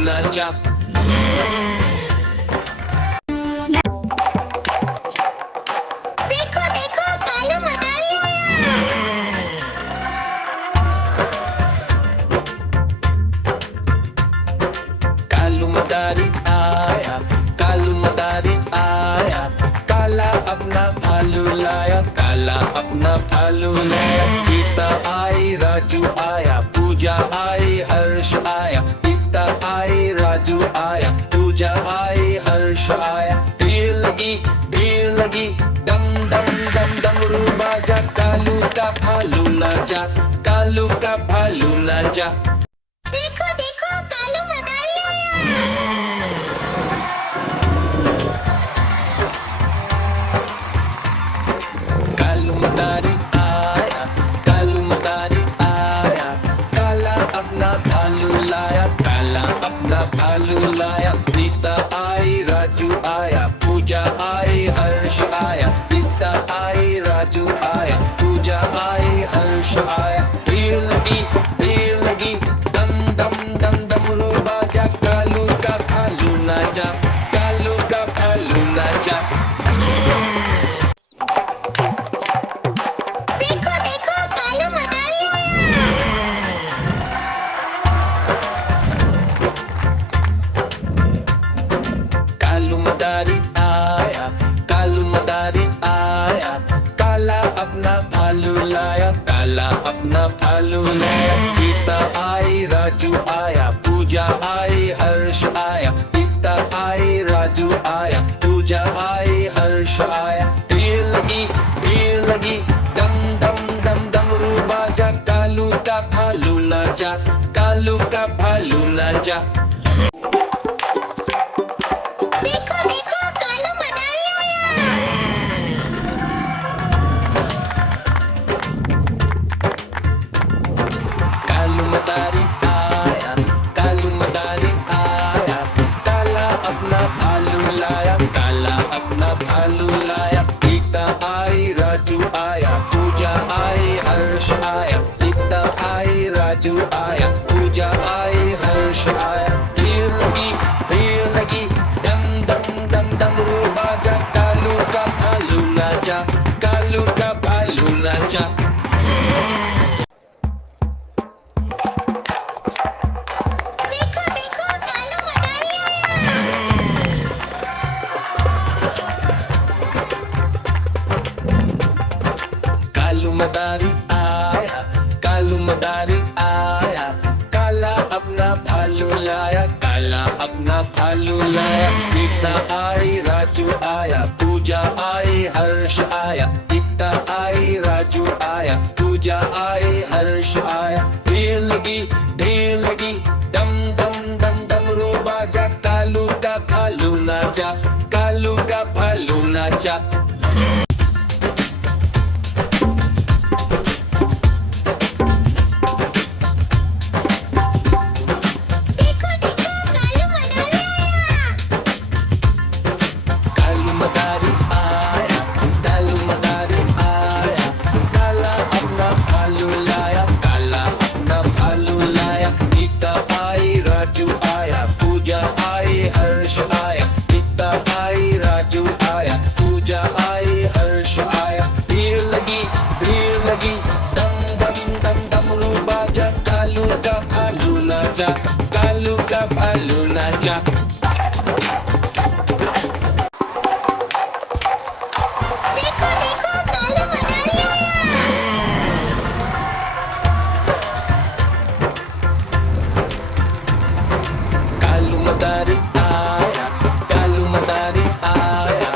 नाचा। देखो देखो कालू मदारी आया। कालू मदारी आया, कालू मदारी आया, काला अपना भालू लाया, काला अपना भालू लाया। गीता आई, राजू आया, पूजा आई, हर्ष आया। गीता आई, राजू आया, पूजा आई, हर्ष आया। भीड़ लगी, डम डम डम डमरू बाजा, कालू का भालू नाचा, कालू का भालू नाचा। देखो देखो कालू मदारी आया। कालू मदारी आया, कालू मदारी आया, काला अपना भालू लाया, काला अपना भालू लाया। गीता आई, राजू आया, पूजा आई, हर्ष आया। गीता आई, राजू आया, पूजा आई, हर्ष आया। भीड़ लगी, डम डम डम डमरू बाजा, कालू का भालू नाचा, कालू का भालू नाचा। देखो देखो कालू मदारी आया। कालू मदारी आया, कालू मदारी आया, काला अपना भालू लाया, काला अपना भालू लाया। गीता आई, राजू आया, पूजा आई, हर्ष आया। गीता आई, राजू आया, पूजा आई, हर्ष आया। भीड़ लगी, डम डम डम डमरू बाजा, कालू का भालू नाचा, कालू का भालू नाचा। देखो देखो कालू मदारी आया। कालू मदारी आया, कालू मदारी आया, काला अपना भालू लाया, काला अपना भालू लाया। गीता आई, राजू आया, पूजा आई, हर्ष आया। गीता आई, राजू आया, पूजा आई, हर्ष आया। भीड़ लगी, डम डम डम डमरू बाजा, कालू का भालू नाचा, कालू का भालू नाचा। देखो देखो कालू मदारी आया। कालू मदारी आया, कालू मदारी आया, काला अपना भालू लाया, काला अपना भालू लाया। गीता आई, राजू आया, पूजा आई, हर्ष आया। गीता आई, राजू आया, पूजा आई, हर्ष आया। भीड़ लगी, डम डम डम डमरू बाजा, कालू का भालू नाचा, कालू का भालू नाचा। देखो देखो कालू मदारी आया। कालू मदारी आया, कालू मदारी आया, काला अपना भालू लाया, काला अपना भालू लाया। गीता आई, राजू आया, पूजा आई, हर्ष आया। गीता आई, राजू आया, पूजा आई, हर्ष आया। भीड़ लगी, डम डम डम डमरू बाजा, कालू का भालू नाचा, कालू का भालू नाचा। देखो देखो कालू मदारी आया। कालू मदारी आया, कालू मदारी आया,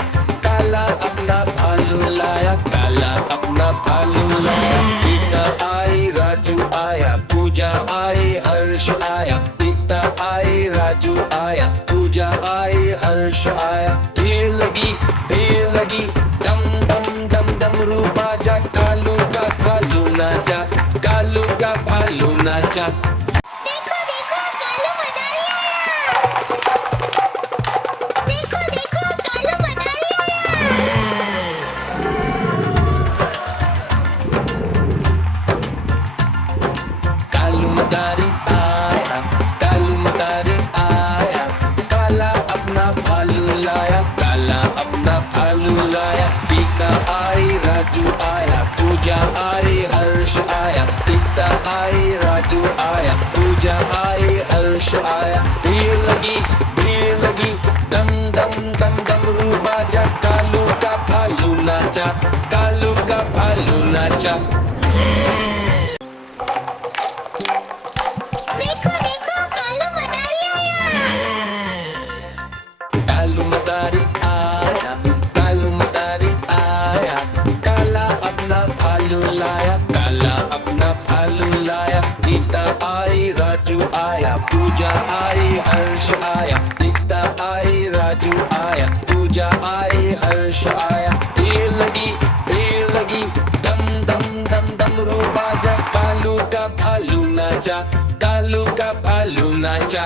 काला अपना भालू लाया, काला अपना भालू लाया। गीता आई, राजू आया, पूजा आई, हर्ष आया। गीता आई, राजू आया, पूजा आई, हर्ष आया। भीड़ लगी, डम डम डम डमरू बाजा, कालू का भालू नाचा, कालू का भालू नाचा। देखो देखो कालू मदारी आया। देखो देखो कालू मदारी आया। कालू मदारी आया, कालू मदारी आया, नाचा। देखो देखो कालू मदारी आया। कालू मदारी आया, कालू मदारी आया, काला अपना भालू लाया, काला अपना भालू लाया। रीता आई राजू आया, पूजा आई हर्ष आया, रीता आई राजू आया, पूजा आई हर्ष आया। भीड़ लगी दम दम दम दम रो बाजा, कालू का भालू नाचा, कालू का भालू नाचा।